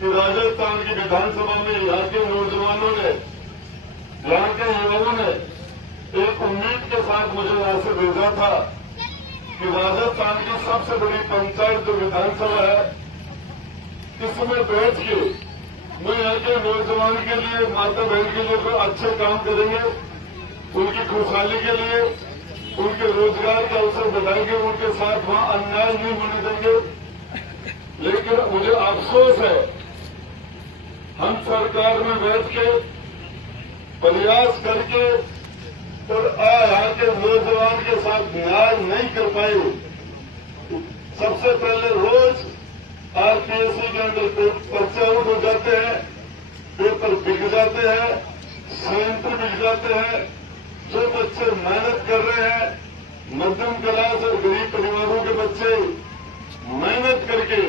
कि राजस्थान की विधानसभा में यहाँ के नौजवानों ने, यहाँ के युवाओं ने एक उम्मीद के साथ मुझे यहाँ से भेजा था कि राजस्थान की सबसे बड़ी पंचायत जो विधानसभा है, इसमें बैठ के मैं यहाँ के नौजवान के लिए, माता बहन के लिए कोई अच्छे काम करेंगे, उनकी खुशहाली के लिए, उनके रोजगार का अवसर बढ़ाएंगे, उनके साथ वहां अन्याय नहीं होने देंगे। लेकिन मुझे अफसोस है, हम सरकार में बैठ के प्रयास करके और यहाँ के नौजवान के साथ न्याय नहीं कर पाए। सबसे पहले रोज आरपीएससी के अंदर पर्चे आउट हो जाते हैं, पेपर बिक जाते हैं, संयंत्र बिक जाते हैं। जो बच्चे मेहनत कर रहे हैं, मध्यम क्लास और गरीब परिवारों के बच्चे मेहनत करके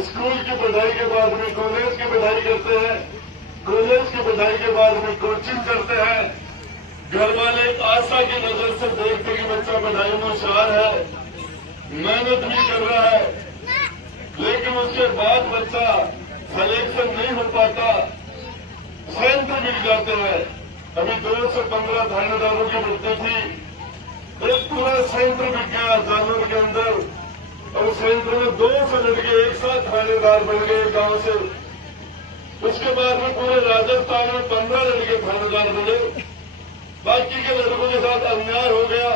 स्कूल की पढ़ाई के बाद में कॉलेज की पढ़ाई करते हैं, कॉलेज की पढ़ाई के बाद में कोचिंग करते हैं। घर वाले एक आशा की नजर से देखते कि बच्चा पढ़ाई में होशियार है, मेहनत भी कर रहा है, लेकिन उसके बाद बच्चा सिलेक्शन नहीं हो पाता, संयंत्र मिल जाते हैं। अभी 2 से 15 थानेदारों की भर्ती थी, एक पूरा संयंत्र बिक गया जानवर के अंदर, और संयंत्र में 200 लड़के एक साथ थानेदार बन गए गांव से। उसके बाद में पूरे राजस्थान में 15 लड़के थानेदार बने, बाकी के लड़कों के साथ अन्याय हो गया।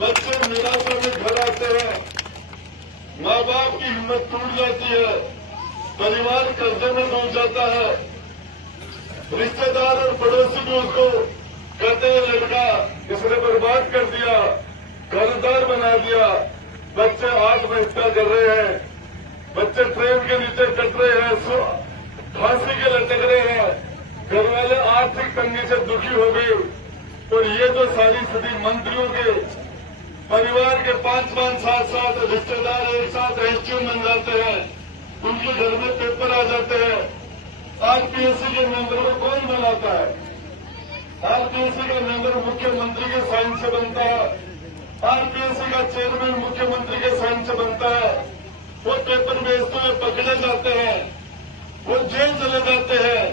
बच्चे निराशा में घर आते हैं, माँ बाप की हिम्मत टूट जाती है, परिवार कर्जे में डूब जाता है। रिश्तेदार और पड़ोसी भी उसको कहते हैं लड़का इसने बर्बाद कर दिया, कर्जदार बना दिया। बच्चे आत्महत्या कर रहे हैं, बच्चे ट्रेन के नीचे कट रहे हैं, फांसी के लटक रहे हैं, घर वाले आर्थिक तंगी से दुखी हो गए। और ये जो सारी स्थिति मंत्रियों के परिवार के 5-5, 7-7 रिश्तेदार एक साथ एसटीओ बन जाते हैं, उनके घर में पेपर आ जाते हैं। आरपीएससी के मेंबर को कौन बनाता है? आरपीएससी का मेंबर मुख्यमंत्री के साइन से बनता है, आरपीएससी का चेयरमैन मुख्यमंत्री के साइन से बनता है। वो पेपर बेचते हुए पकड़े जाते हैं, वो जेल चले जाते हैं,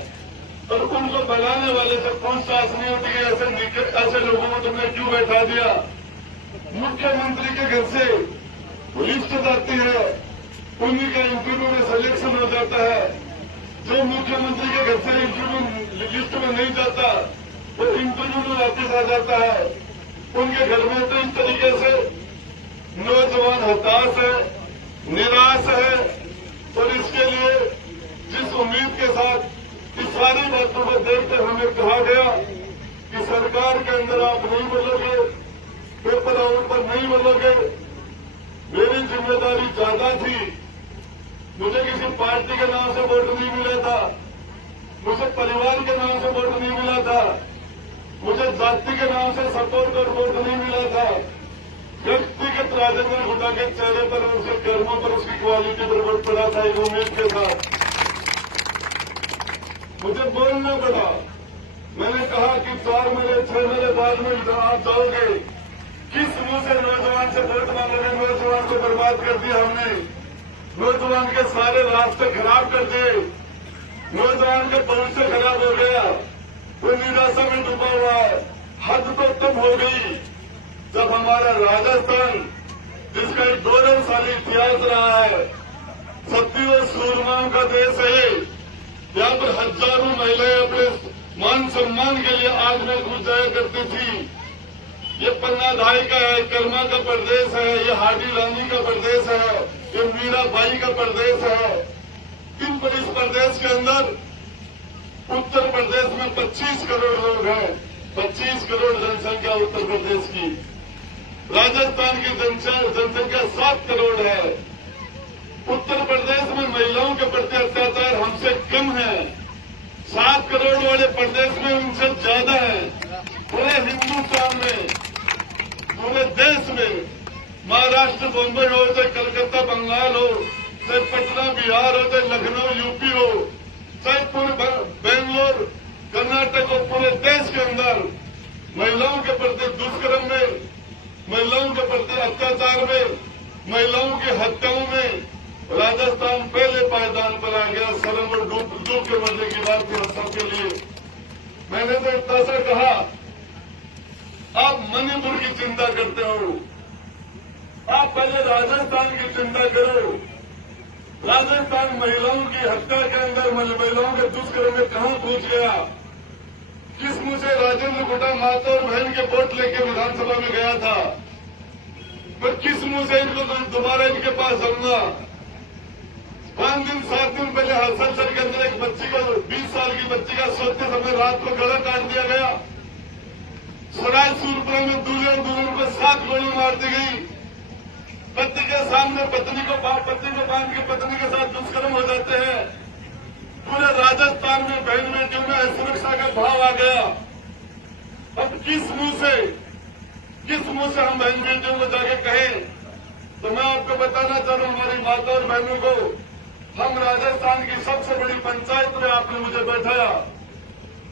और उनको बनाने वाले से पूछताछ नहीं होती कि ऐसे लोगों को तुमने क्यों बैठा दिया। मुख्यमंत्री के घर से लिस्ट जाती है, उन्हीं का इंटरव्यू में सिलेक्शन हो जाता है। जो मुख्यमंत्री के घर से इंटरव्यू लिस्ट में नहीं जाता, वो इंटरव्यू में वापिस आ जाता है। उनके घर में तो इस तरीके से नौजवान हताश है, निराश है। और इसके लिए जिस उम्मीद के साथ इस सारी बातों को देखकर हमें कहा गया कि सरकार के अंदर आप नहीं बोलोगे, पेपर आउट पर नहीं बोलोगे, मेरी जिम्मेदारी ज्यादा थी। मुझे किसी पार्टी के नाम से वोट नहीं मिला था, मुझे परिवार के नाम से वोट नहीं मिला था, मुझे जाति के नाम से सपोर्ट और वोट नहीं मिला था। व्यक्तिगत राजेंद्र हुड्डा के चेहरे पर, उसके कर्मों पर, उसकी क्वालिटी पर वोट पड़ा था एक उम्मीद के साथ। मुझे बोलना पड़ा। मैंने कहा कि 4 महीने 6 महीने बाद में आप जाओगे, किस मुंह से नौजवान से वोट मांगोगे? नौजवान को बर्बाद कर दिया हमने, नौजवान के सारे रास्ते खराब कर दिए, नौजवान के भविष्य खराब हो गया, वो निराशा में डूबा हुआ है। हद तो तब हो गई जब हमारा राजस्थान, जिसका एक गौरवशाली इतिहास रहा है, सत्तियों सूरमाओं का देश है, यहाँ पर हजारों महिलाएं अपने मान सम्मान के लिए आग में कूद जाया करती थी। ये पन्ना धाई का है, कर्मा का प्रदेश है, ये हाडी रानी का प्रदेश है, ये मीराबाई का प्रदेश है। इस प्रदेश के अंदर उत्तर प्रदेश में 25 करोड़ लोग हैं, 25 करोड़ जनसंख्या उत्तर प्रदेश की। राजस्थान की जनसंख्या 7 करोड़ है। उत्तर प्रदेश में महिलाओं के प्रति अत्याचार हमसे कम है, 7 करोड़ वाले प्रदेश में उनसे ज्यादा है। पूरे हिंदुस्तान में, पूरे देश में, महाराष्ट्र, बॉम्बे हो, चाहे कलकत्ता बंगाल हो, चाहे पटना बिहार हो, चाहे लखनऊ यूपी हो, चाहे पूरे बेंगलोर कर्नाटक और पूरे देश के अंदर महिलाओं के प्रति दुष्कर्म में, महिलाओं के प्रति अत्याचार में, महिलाओं की हत्याओं में राजस्थान पहले पायदान पर आ गया। शर्म और डूब के मरने की बात थी सबके लिए। मैंने तो इतना सा कहा, आप मणिपुर की चिंता करते हो, आप पहले राजस्थान की चिंता करो। राजस्थान महिलाओं की हत्या के अंदर, महिलाओं के दुष्कर्म में कहां पहुंच गया? किस मुंह से राजेंद्र गुड्डा माता और बहन के वोट लेके विधानसभा में गया था? मैं किस मुंह से इनको दोबारा इनके पास जाऊंगा? 5 दिन 7 दिन पहले हरसर के अंदर एक बच्ची का, 20 साल की बच्ची का सोते समय रात को गला काट दिया गया। सराय सूरपुरा में दूल्हे और दुल्हन को 7 गोली मार दी गई। पति के सामने पत्नी को बांध के पत्नी के साथ दुष्कर्म हो जाते हैं। पूरे राजस्थान में बहन बेटियों में असुरक्षा का भाव आ गया। अब किस मुंह से हम बहन बेटियों को जाके कहें? तो मैं आपको बताना चाह रहा हूं, हमारी माता और बहनों को, हम राजस्थान की सबसे बड़ी पंचायत में आपने मुझे बैठाया।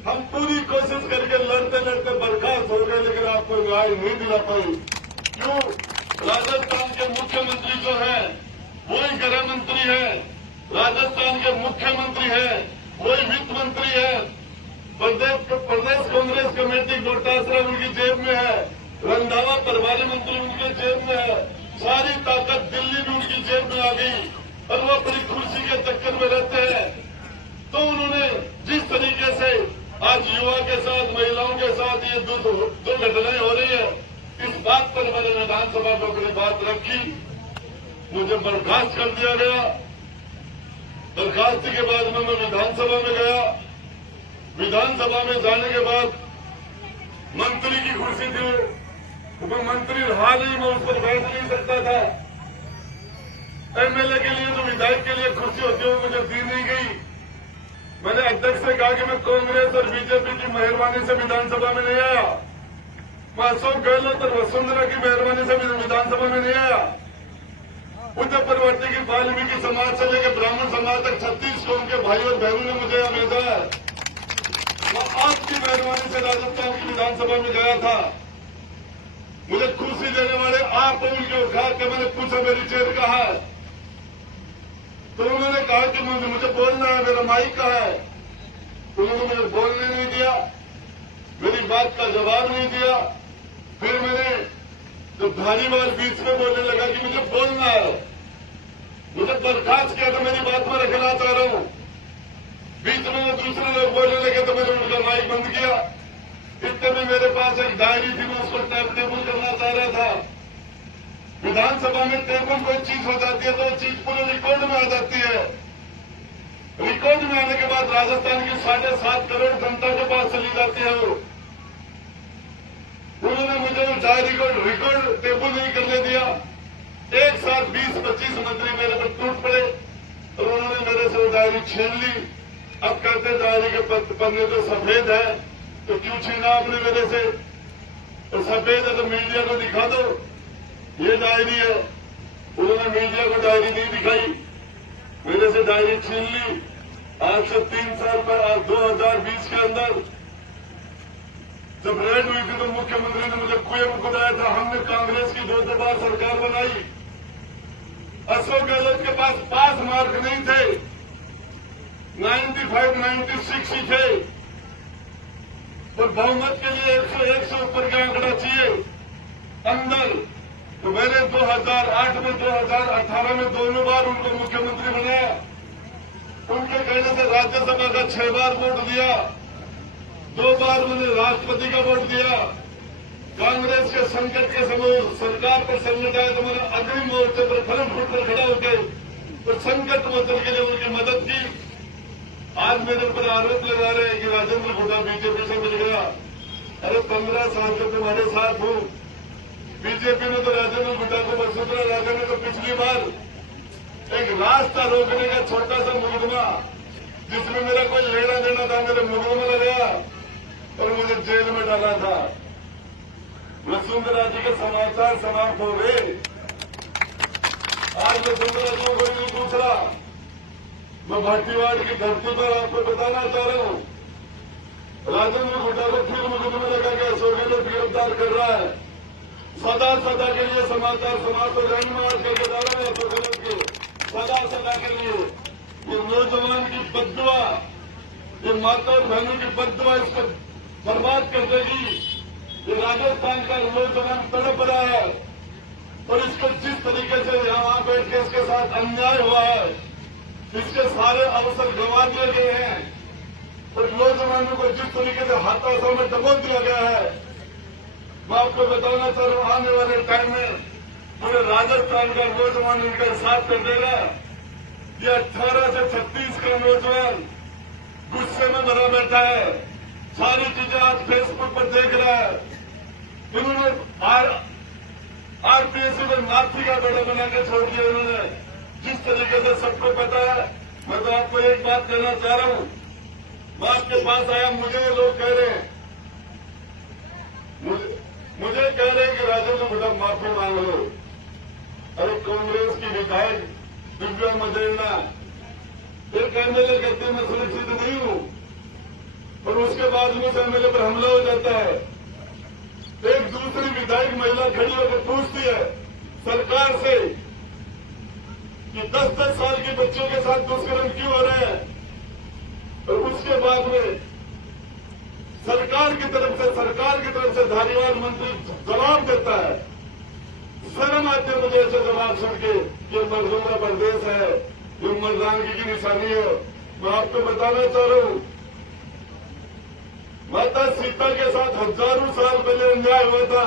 हम पूरी कोशिश करके लड़ते लड़ते बर्खास्त हो गए, लेकिन आपको न्याय नहीं दिला पाई। क्यों? राजस्थान के मुख्यमंत्री जो है वही गृह मंत्री है, राजस्थान के मुख्यमंत्री है वही वित्त मंत्री है, प्रदेश कांग्रेस कमेटी घोटाला उनकी जेब में है, रंधावा प्रभारी मंत्री उनके जेब में है, सारी ताकत दिल्ली में उनकी जेब में आ गई और वो अपनी कुर्सी के चक्कर में रहते हैं। तो उन्होंने जिस तरीके से आज युवा के साथ, महिलाओं के साथ ये दो घटनाएं हो रही है, इस बात पर मैंने विधानसभा में अपनी बात रखी। मुझे बर्खास्त कर दिया गया। बर्खास्ती के बाद में मैं विधानसभा में गया। विधानसभा में जाने के बाद मंत्री की कुर्सी थी, तो मैं मंत्री रहा नहीं, मैं उस पर बैठ नहीं सकता था। एमएलए के लिए, जो विधायक के लिए कुर्सी होती है, वो मुझे दी नहीं गई। मैंने अध्यक्ष से कहा कि मैं कांग्रेस और बीजेपी की मेहरबानी से विधानसभा में नहीं आया, मैं अशोक गहलोत और वसुंधरा की मेहरबानी से विधानसभा में नहीं आया। उत्तर परवर्ती की वाल्मीकि समाज से लेकर ब्राह्मण समाज तक 36 कौम के भाई और बहनों ने मुझे यहां भेजा है। मैं आपकी मेहरबानी से राजस्थान की विधानसभा में गया था। मुझे कुर्सी देने वाले आप उनके उठा के मैंने पूछा मेरी चेयर कहाँ है, तो उन्होंने कहा कि मुझे बोलना है, मेरा माइक कहाँ है। उन्होंने मुझे बोलने नहीं दिया, मेरी बात का जवाब नहीं दिया। फिर मैंने तो धारीवाल बीच में बोलने लगा कि मुझे बोलना है, मुझे बर्खास्त किया, तो मेरी बात में रखना चाह रहा हूं। बीच में दूसरे लोग बोलने लगे तो मैंने उनका माइक बंद किया। इतने में मेरे पास एक डायरी थी, मैं उसको टाइम टेबल करना चाह रहा था। विधानसभा में टेबल कोई चीज हो जाती है तो वो चीज पूरे रिकॉर्ड में आ जाती है। रिकॉर्ड में आने के बाद राजस्थान की 7.5 करोड़ जनता के पास चली जाती है वो। उन्होंने मुझे डायरी को रिकॉर्ड टेबल नहीं करने दिया। एक साथ 20-25 मंत्री मेरे पर टूट पड़े और उन्होंने मेरे से वो डायरी छीन ली। अब कहते डायरी के पन्ने तो सफेद है, तो क्यों छीना आपने मेरे से? तो सफेद है तो मीडिया को दिखा दो, ये डायरी है। उन्होंने मीडिया को डायरी नहीं दिखाई, मेरे से डायरी छीन ली। आज से 3 साल पर, आज 2020 के अंदर जब रेड हुई थी तो मुख्यमंत्री ने मुझे कुएं में कुदाया था। हमने कांग्रेस की 2 बार सरकार बनाई। अशोक गहलोत के पास पास मार्क नहीं थे, 95-96 ही थे, और बहुमत के लिए 101 से ऊपर का आंकड़ा चाहिए अंदर। तो मैंने 2008 में, 2018 में दोनों बार उनको मुख्यमंत्री बनाया। उनके कहने से राज्यसभा का 6 बार वोट दिया, 2 बार मैंने राष्ट्रपति का वोट दिया। कांग्रेस के संकट के समय सरकार पर संकट आया तो मैंने अग्रिम मोर्चे पर फलम फूट पर खड़ा होकर तो संकट मोचन के लिए उनकी मदद की। आज मेरे ऊपर आरोप लगा रहे हैं कि राजेंद्र गुड्डा बीजेपी से मिल गया। अरे 15 साल से तुम्हारे साथ हूं। बीजेपी ने तो राजेंद्र गुड्डा को, वसुंधरा राजे ने तो पिछली बार एक रास्ता रोकने का छोटा सा मुकदमा, जिसमें मेरा कोई लेना देना था, मेरे मुकदमा लगाया और मुझे जेल में डाला था। वसुंधरा जी के समाचार समाप्त हो गए। आज वसुंधरा जी को कोई नहीं पूछ रहा। मैं भाटीवाड़ की धरती पर आपको बताना चाह रहा हूं, राजेंद्र गुड्डा को फिर मुकदमे लगा के अशोक गहलोत गिरफ्तार कर रहा है। सदा के लिए समाचार समाप्त हो जाएंगे। आज करके जा रहा है अशोक गहलोत के। सदा सदा के लिए ये नौजवान की बद्दुआ, ये माता और बहनों की बद्दुआ इसको बर्बाद कर देगी। ये राजस्थान का नौजवान तड़प रहा है और इसको जिस तरीके से यहाँ बैठ के इसके साथ अन्याय हुआ है, इसके सारे अवसर गंवा दिए गए हैं और नौजवानों को जिस तरीके से हाथों में दबोच दिया गया है, मैं आपको बताना चाह रहा हूँ आने वाले टाइम में पूरे राजस्थान का नौजवान इनका साथ कर देगा। ये 18 से 36 का नौजवान गुस्से में भरा बैठा है, सारी चीजें आज फेसबुक पर देख रहा है। इन्होंने आरपीएससी में नाथी का बेड़ा बना के छोड़ दिया इन्होंने, जिस तरीके से सबको पता है। मैं तो आपको एक बात कहना चाह रहा हूं, मैं आपके पास आया, मुझे लोग कह रहे हैं, मुझे कह रहे हैं कि राजेंद्र बेटा माफी मांग लो। अरे कांग्रेस की विधायक दिव्या मदेरणा एक एमएलए कहते मैं सुरक्षित नहीं हूं और उसके बाद मुझे एमएलए पर हमला हो जाता है। एक दूसरी विधायक महिला खड़ी होकर पूछती है सरकार से कि 10-10 साल के बच्चों के साथ दुष्कर्म क्यों हो रहे हैं, और उसके बाद में सरकार की तरफ से धारीवाल मंत्री जवाब देता है। शर्म आती है मुझे ऐसे जवाब सुन के कि मर्दों का प्रदेश है, जो मर्दानगी की निशानी है। मैं आपको बताना चाह रहा हूं, माता सीता के साथ हजारों साल पहले अन्याय हुआ था,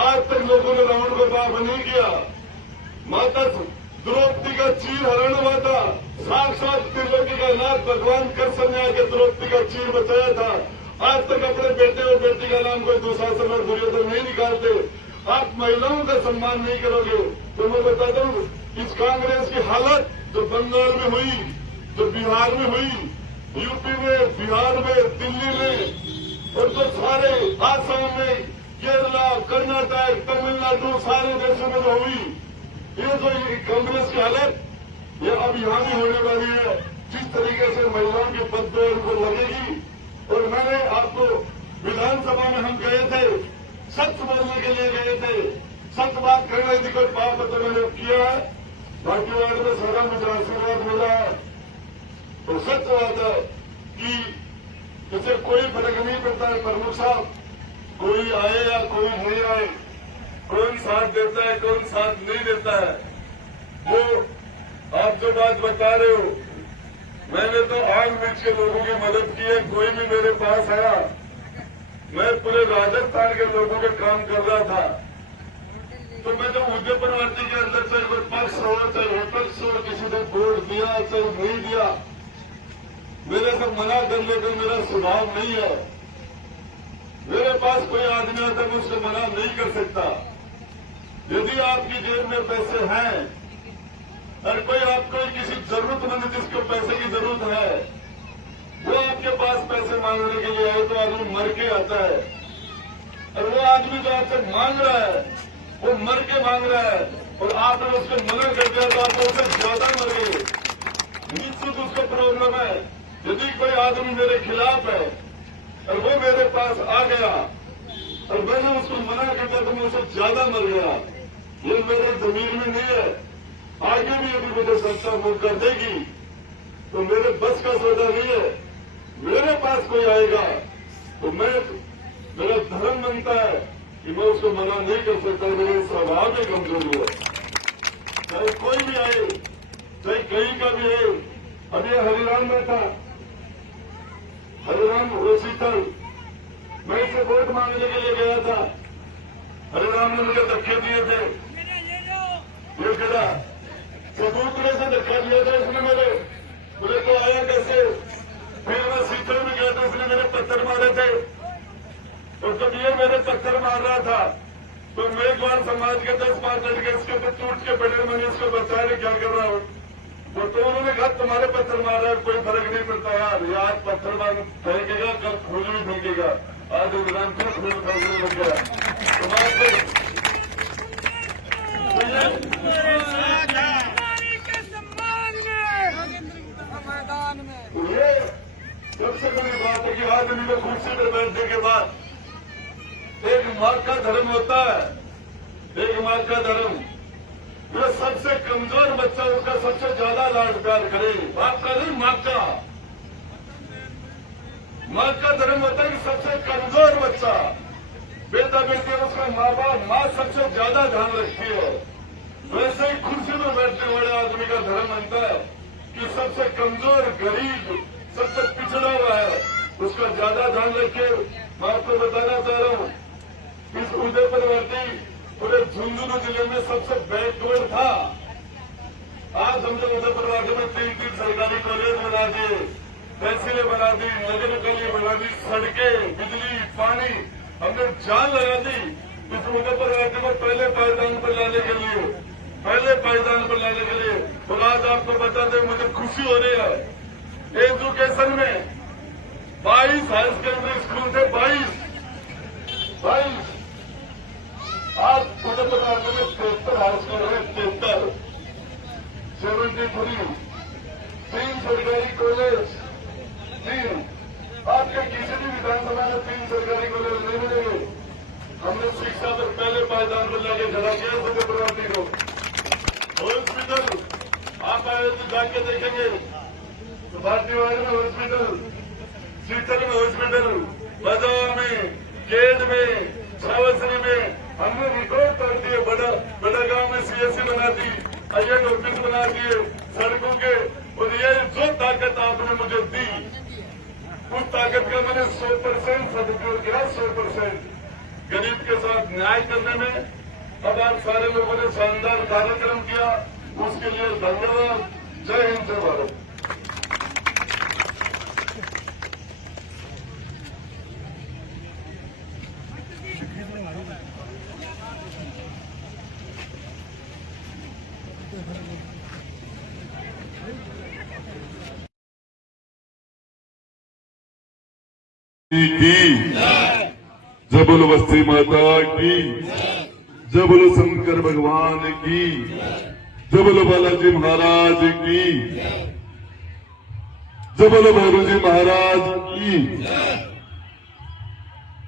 आज तक लोगों ने रावण को माफ नहीं किया। माता द्रौपदी का चीर हरण हुआ था, साक्षात त्रिलोकी का नाथ भगवान कृष्ण ने आके द्रौपदी का चीर बचाया था। आज तक अपने बेटे और बेटी का नाम कोई दुशासन और दुर्योधन नहीं निकालते। आप महिलाओं का सम्मान नहीं करोगे तो मैं बताता हूँ, इस कांग्रेस की हालत जो बंगाल में हुई, जो बिहार में हुई, यूपी में, बिहार में, दिल्ली में और जो सारे आसाम में, केरला, कर्नाटक, तमिलनाडु, सारे देशों में जो हुई, ये जो कांग्रेस की हालत ये अब यहाँ भी होने वाली है। जिस तरीके से महिलाओं की पदवी उनको लगेगी, और मैंने आपको विधानसभा में हम गए थे, सच बोलने के लिए गए थे, सच बात करने की कोई बात तो मैंने किया है। बाकी वाले में सारा मुझे आशीर्वाद मिला है। तो सच बात है कि इसे कोई फर्क नहीं पड़ता है प्रमुख साहब, कोई आए या कोई नहीं आए, कौन साथ देता है कौन साथ नहीं देता है। वो आप जो बात बता रहे हो, मैंने तो आग मिर्च के लोगों की मदद की है। कोई भी मेरे पास आया, मैं पूरे राजस्थान के लोगों के काम कर रहा था, तो मैं जब उद्योगपति के अंदर चाहे कोई पक्ष हो, चाहे विपक्ष हो, किसी ने वोट दिया चाहे नहीं दिया, मेरे से मना करने का मेरा स्वभाव नहीं है। मेरे पास कोई आदमी आता है, मैं उससे मना नहीं कर सकता। यदि आपकी जेब में पैसे हैं और कोई आपको किसी जरूरतमंद जिसको पैसे की जरूरत है, वो आपके पास पैसे मांगने के लिए आए तो आदमी मर के आता है, और वो आदमी जो आपसे मांग रहा है वो मर के मांग रहा है और आपने उसको मना कर दिया तो आप उससे ज्यादा मर गए। निश्चित उसको प्रॉब्लम है। यदि कोई आदमी मेरे खिलाफ है और वो मेरे पास आ गया और मैंने उसको मना कर दिया तो मैं उससे ज्यादा मर गया, ये मेरे जमीन में नहीं है। आगे भी यदि मुझे सत्ता मौका देगी तो मेरे बस का सौदा नहीं है। मेरे पास कोई आएगा तो मेरा धर्म बनता है कि मैं उसको मना नहीं कर सकता। मेरे स्वभाव में कमजोरी है, चाहे कोई भी आए, चाहे कहीं का भी है। अभी हरिराम में था, हरिराम रोशीतल, मैं इसे वोट मांगने के लिए गया था। हरिराम ने मुझे धक्के दिए थे, ये कहा सबूतरे से धक्का दिया था इसने मुझे तो आया कैसे। फिर मैं सीकर में गया था, इसने मेरे पत्थर मारे थे, और जब ये मेरे पत्थर मार रहा था तो मेघवाल समाज के 10-5 लड़के इसके ऊपर टूट के पड़े, मैंने इसको बचाने क्या कर रहा हूँ। तो उन्होंने कहा तुम्हारे पत्थर मार रहा है, कोई फर्क नहीं पड़ता यार, ये आज पत्थर मार फेंकेगा, कल खून भी फेंकेगा। आज इंसान फिर खून फेंकने लग गया। ये सबसे बड़ी बात है कि आदमी को कुर्सी पर बैठने के बाद एक माँ का धर्म होता है, एक माँ का धर्म। जो सबसे कमजोर बच्चा उसका सबसे ज्यादा लाड प्यार करे। बाप का नहीं, माँ का। माँ का धर्म होता है कि सबसे कमजोर बच्चा, बेटा बेटी उसका माँ बाप, माँ सबसे ज्यादा ध्यान रखती है। वैसे ही कुर्सी में बैठने वाले आदमी का धर्म बनता है कि सबसे कमजोर, गरीब, सबसे पिछड़ा हुआ है, उसका ज्यादा ध्यान रखे। मैं आपको बताना चाह रहा हूँ, इस उदयपुरवर्ती पूरे झुंझुनू जिले में सबसे बैकवर्ड था। आज हमने उदयपुरवर्ती में 3 सरकारी कॉलेज बना दिए, तहसीलें बना दी, नगर निकाय बना दी, सड़कें, बिजली, पानी, हमने जान लगा दी इस उदयपुरवर्ती को पहले पायदान पर लाने के लिए, पहले पायदान पर लाने के लिए। तो आज आपको बता दें, मुझे खुशी हो रही है। एजुकेशन में 22 हायर सेकेंडरी स्कूल थे, 22 आज उदयपुरवर्ती में 73 हायर सेकेंडरी, 73 3 सरकारी कॉलेज, 3। आपके किसी भी विधानसभा में 3 सरकारी कॉलेज नहीं मिलेंगे। हमने शिक्षा पर पहले पायदान पर लाके खड़ा किया उदयपुरवर्ती को। हॉस्पिटल आप आए तो जाके देखेंगे तो भारतीयवाड़ी में हॉस्पिटल, सीकर में हॉस्पिटल, बाजार में, गेट में, छावसरी में हमने रिकॉर्ड कर दिए। बड़ा गांव में सीएससी बना दी, आईएन ऑफिस बना दिए, सड़कों के। और ये जो ताकत आपने मुझे दी, उस ताकत का मैंने 100% सदुपयोग किया, 100%। गरीब के साथ न्याय करने में अब आप सारे लोगों ने शानदार कार्यक्रम किया, उसके लिए धन्यवाद। जय हिंद, जय भारत। की जय बोलो बस्ती माता की, जय बोलो शंकर भगवान की, जय बोलो बालाजी महाराज की, जय बोलो भैरू जी महाराज की।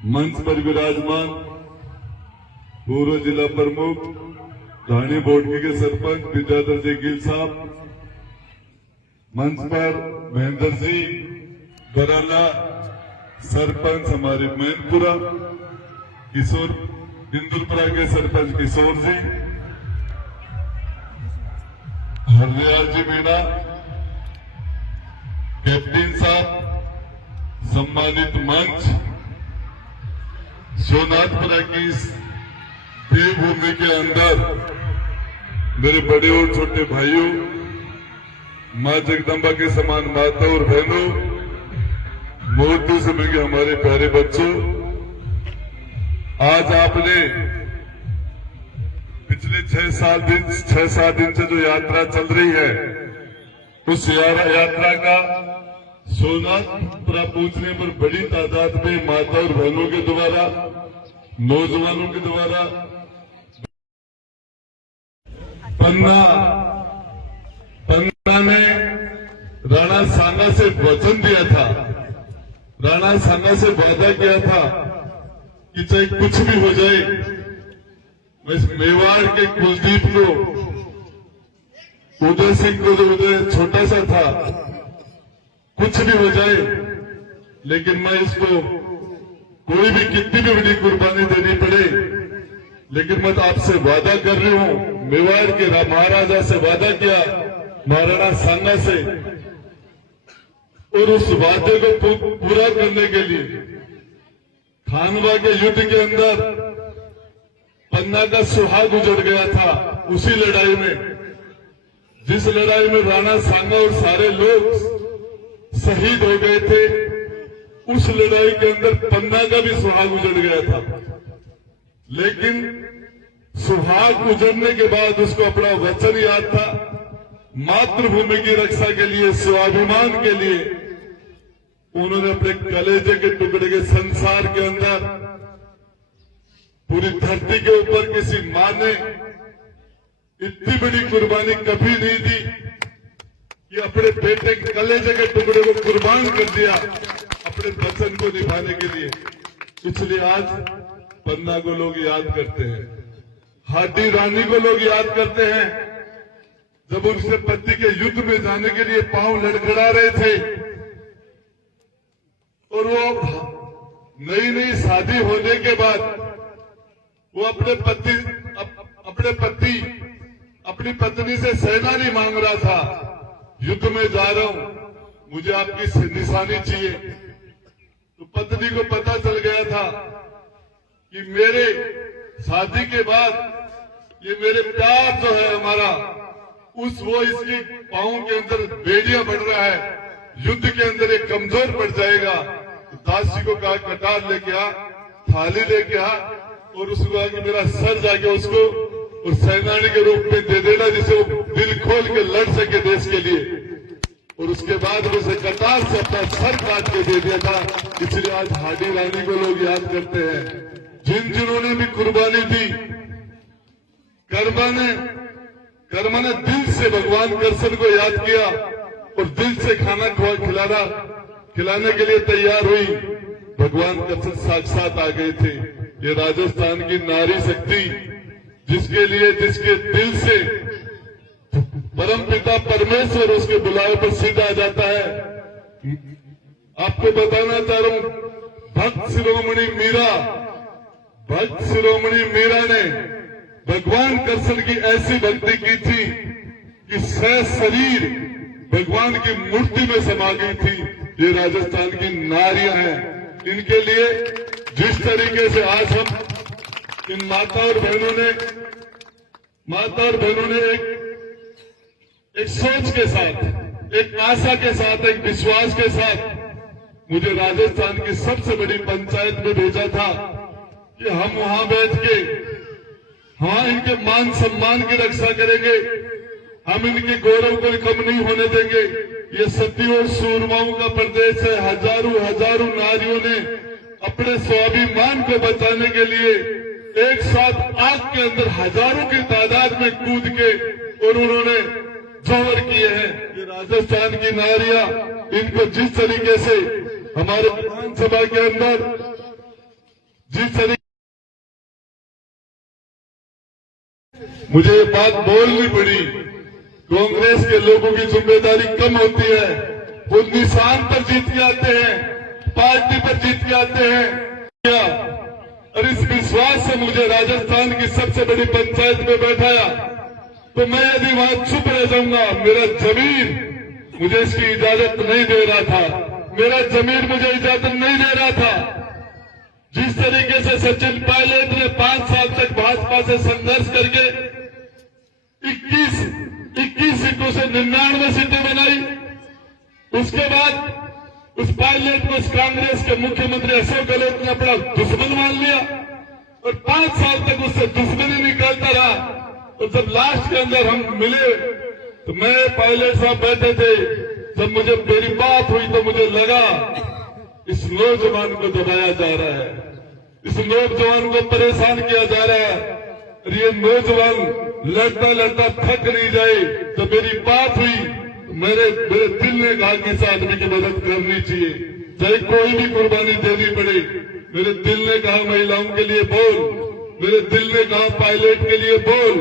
मंच पर विराजमान पूर्व जिला प्रमुख धानी बोडकी के सरपंच विद्याधर जी गिल साहब, मंच पर महेंद्र जी बराला सरपंच हमारे मैनपुरा, किशोर बिंदुलपुरा के सरपंच किशोर जी, हरदयाल जी मीणा, कैप्टन साहब, सम्मानित मंच, सोनाथपुरा की देवभूमि के अंदर मेरे बड़े और छोटे भाइयों, मां जगदम्बा के समान माता और बहनों, मूर्ति से मिलकर हमारे प्यारे बच्चों, आज आपने पिछले 6-7 दिन से जो यात्रा चल रही है, उस यात्रा का सोनाथपुरा पहुंचने पर बड़ी तादाद में माता और बहनों के द्वारा, नौजवानों के द्वारा पन्ना ने राणा सांगा से वचन दिया था, राणा सांगा से वादा किया था कि चाहे कुछ भी हो जाए, मैं मेवाड़ के कुलदीप को, उदय सिंह को, जो उदय छोटा सा था, कुछ भी हो जाए, लेकिन मैं इसको कोई भी कितनी भी बड़ी कुर्बानी देनी पड़े, लेकिन मैं तो आपसे वादा कर रही हूं, मेवाड़ के महाराजा से वादा किया, महाराणा सांगा से, और उस वादे को पूरा करने के लिए खानवा के युद्ध के अंदर पन्ना का सुहाग उजड़ गया था। उसी लड़ाई में, जिस लड़ाई में राणा सांगा और सारे लोग शहीद हो गए थे, उस लड़ाई के अंदर पन्ना का भी सुहाग उजड़ गया था। लेकिन सुहाग उजड़ने के बाद उसको अपना वचन याद था, मातृभूमि की रक्षा के लिए, स्वाभिमान के लिए उन्होंने अपने कलेजे के टुकड़े के संसार के अंदर, पूरी धरती के ऊपर किसी मां ने इतनी बड़ी कुर्बानी कभी नहीं दी कि अपने बेटे के कलेजे के टुकड़े को कुर्बान कर दिया अपने वचन को निभाने के लिए। इसलिए आज पन्ना को लोग याद करते हैं। हाडी रानी को लोग याद करते हैं, जब उनसे पति के युद्ध में जाने के लिए पांव लड़खड़ा रहे थे और वो नई नई शादी होने के बाद वो अपनी पत्नी से सेनानी मांग रहा था, युद्ध में जा रहा हूं, मुझे आपकी निशानी चाहिए। तो पत्नी को पता चल गया था कि मेरे शादी के बाद ये मेरे प्यार जो है हमारा वो इसके पांव के अंदर बेड़ियां बढ़ रहा है, युद्ध के अंदर एक कमजोर पड़ जाएगा। तो दासी को कहा कटार लेके आ, थाली लेके आ और उसको कहा कि मेरा सर जाके उसको और सेनानी के रूप में दे देना, जिसे वो दिल खोल के लड़ सके देश के लिए। और उसके बाद उसे कतार से अपना सर काट के दे दिया था। इसलिए आज हाडी रानी को लोग याद करते हैं। जिन्होंने भी कुर्बानी दी, कर्मा ने दिल से भगवान कृष्ण को याद किया और दिल से खाना खिलाने के लिए तैयार हुई। भगवान कृष्ण साक्षात आ गए थे। ये राजस्थान की नारी शक्ति, जिसके दिल से परमपिता परमेश्वर उसके बुलावे पर सीधा आ जाता है। आपको बताना चाह रहा हूं, भक्त शिरोमणि मीरा ने भगवान कृष्ण की ऐसी भक्ति की थी कि शरीर भगवान की मूर्ति में समा गई थी। ये राजस्थान की नारियां हैं। इनके लिए जिस तरीके से आज हम इन माता और बहनों ने एक सोच के साथ, एक आशा के साथ, एक विश्वास के साथ मुझे राजस्थान की सबसे बड़ी पंचायत में भेजा था कि हम वहां बैठ के इनके मान सम्मान की रक्षा करेंगे, हम इनके गौरव को कम नहीं होने देंगे। ये सतियों सूरमाओं का प्रदेश है। हजारों नारियों ने अपने स्वाभिमान को बचाने के लिए एक साथ आग के अंदर हजारों की तादाद में कूद के और उन्होंने जौहर किए हैं। ये राजस्थान की नारियां, इनको जिस तरीके से हमारे विधानसभा के अंदर जिस तरीके मुझे ये बात बोलनी पड़ी, कांग्रेस के लोगों की जिम्मेदारी कम होती है। वो निशान पर जीत के आते हैं, पार्टी पर जीत के आते हैं। और इस विश्वास से मुझे राजस्थान की सबसे बड़ी पंचायत में बैठाया, तो मैं यदि वहां चुप रह जाऊंगा, मेरा जमीर मुझे इसकी इजाजत नहीं दे रहा था। मेरा जमीर मुझे इजाजत नहीं दे रहा था। जिस तरीके से सचिन पायलट ने 5 साल तक भाजपा से संघर्ष करके 21 सीटों से 99 सीटें बनाई, उसके बाद उस पायलट को उस कांग्रेस के मुख्यमंत्री अशोक गहलोत ने अपना दुश्मन मान लिया और 5 साल तक उससे दुश्मनी निकालता रहा। और जब लास्ट के अंदर हम मिले तो मैं पायलट साहब बैठे थे, जब मुझे मेरी बात हुई तो मुझे लगा इस नौजवान को दबाया जा रहा है, इस नौजवान को परेशान किया जा रहा है। और ये नौजवान लड़ता थक नहीं जाए। तो मेरी बात हुई, मेरे दिल ने कहा कि इस आदमी की मदद करनी चाहिए, चाहे कोई भी कुर्बानी देनी पड़े। मेरे दिल ने कहा महिलाओं के लिए बोल, मेरे दिल ने कहा पायलट के लिए बोल,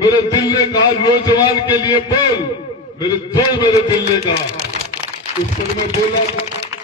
मेरे दिल ने कहा नौजवान के लिए बोल, मेरे दिल ने कहा। उस पर मैं बोला